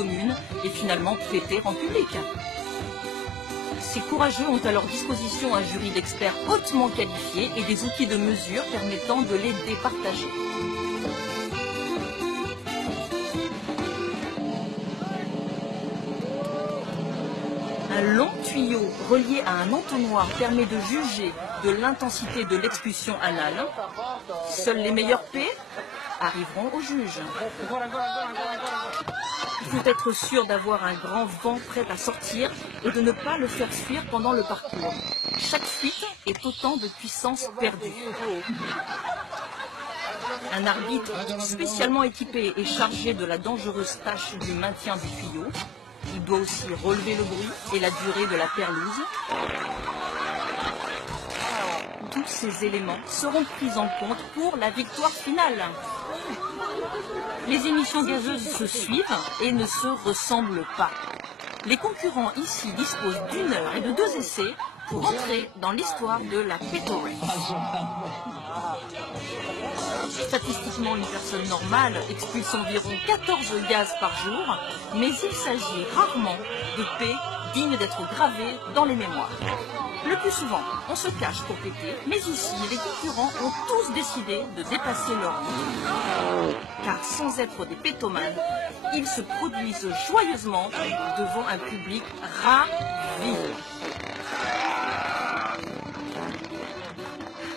commune et finalement péter en public. Ces courageux ont à leur disposition un jury d'experts hautement qualifiés et des outils de mesure permettant de les départager. Un long tuyau relié à un entonnoir permet de juger de l'intensité de l'expulsion anale. Seuls les meilleurs P arriveront au juge. Il faut être sûr d'avoir un grand vent prêt à sortir et de ne pas le faire fuir pendant le parcours. Chaque fuite est autant de puissance perdue. Un arbitre spécialement équipé est chargé de la dangereuse tâche du maintien du tuyau. Il doit aussi relever le bruit et la durée de la perlouse. Tous ces éléments seront pris en compte pour la victoire finale. Les émissions gazeuses se suivent et ne se ressemblent pas. Les concurrents ici disposent d'1 heure et de 2 essais pour entrer dans l'histoire de la Peto Race. Statistiquement, une personne normale expulse environ 14 gaz par jour, mais il s'agit rarement de P dignes d'être gravés dans les mémoires. Le plus souvent, on se cache pour péter, mais ici, les concurrents ont tous décidé de dépasser leur limite. Car sans être des pétomanes, ils se produisent joyeusement devant un public ravi.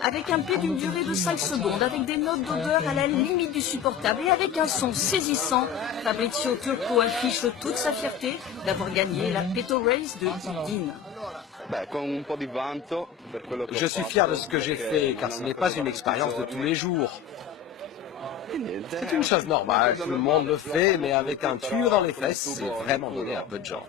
Avec un P d'une durée de 5 secondes, avec des notes d'odeur à la limite du supportable et avec un son saisissant, Fabrizio Turco affiche toute sa fierté d'avoir gagné la Peto Race de Udine. Je suis fier de ce que j'ai fait, car ce n'est pas une expérience de tous les jours. C'est une chose normale, tout le monde le fait, mais avec un tuyau dans les fesses, c'est vraiment donné à peu de gens.